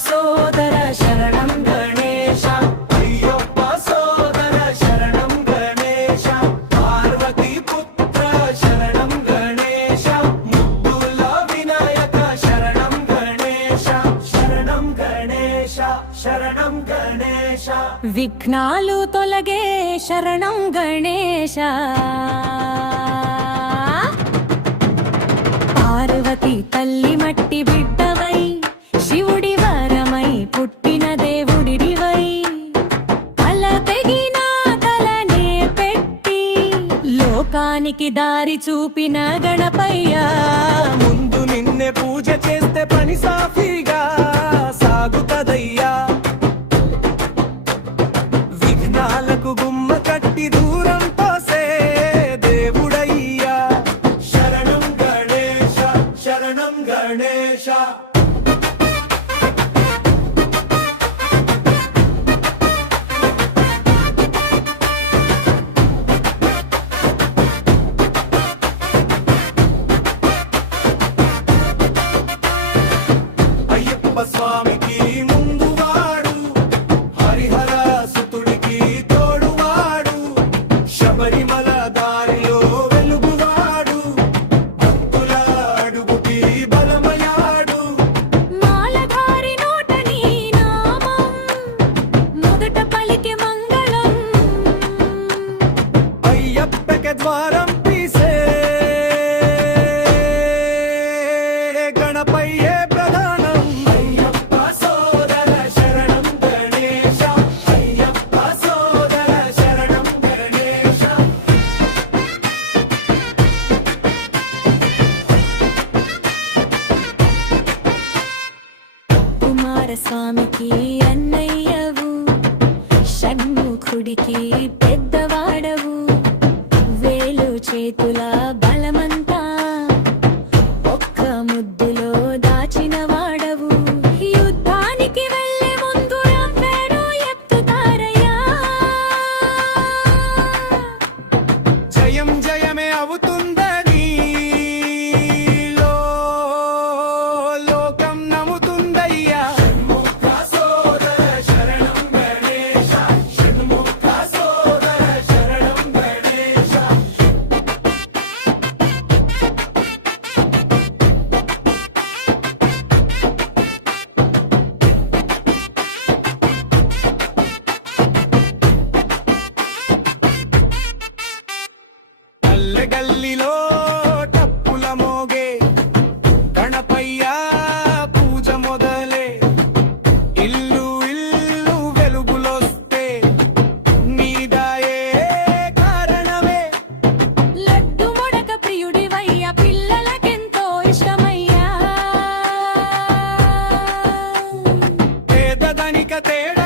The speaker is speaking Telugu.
సోదర శరణం గణేశ అయ్యప్ప సోదర శరణం గణేశ పార్వతీ పుత్ర శరణం గణేశ ముద్దుల వినాయక శరణం గణేశ శరణం గణేశ శరణం గణేశ విఘ్నాలు తొలగే శరణం గణేశ పార్వతి తల్లి మట్టి బిడ్డవై శివుడి వరమై పుట్టిన దేవుడివై తల తెగిన తలనే పెట్టి లోకానికి దారి చూపిన గణపయ్య ముందు నిన్నే పూజ చేస్తే పని సాఫీగా సాగుతదయ్యా విఘ్నాలకు గుమ్మ కట్టి దూరం తోసే దేవుడయ్యా శరణం గణేశ శరణం గణేశ అయ్యప్ప స్వామికి ముందువాడు హరిహర సుతుడికి తోడువాడు శబరిమల దారిలో వెలుగువాడు భక్తుల అడుగుకి బలమయాడు మాలధారి నోట నీ నామం మొదట పలికి మంగళం అయ్యప్పకి ద్వారం తీసే గణపయ్యే ప్రధానం అయ్యప్ప సోదర శరణం గణేశ అయ్యప్ప సోదర శరణం గణేశ కుమారస్వామికి అన్నయ్యవు షణ్ముఖుడికి పెద్దవాడవు వేలు చేతుల బలమంతా ఒక్క ముద్దులో దాచిన వాడవు యుద్ధానికి వెళ్ళే ముందు రంపెను ఎత్తుతారయ్యా జయం జయమే అవుతుందని లోకం నమ్ముతుందయ్యా షణ్ముఖ సోదర శరణం గణేశ షణ్ముఖ సోదర శరణం గణేశ గల్లె గల్లిలో టప్పుల మోగే గణపయ్య పూజ మొదలే ఇల్లు ఇల్లు వెలుగులొస్తే నీదాయే కారణమే లడ్డు మొడక ప్రియుడివయ్యా పిల్లలకెంతో ఇష్టమయ్యా పేదదనిక తేడా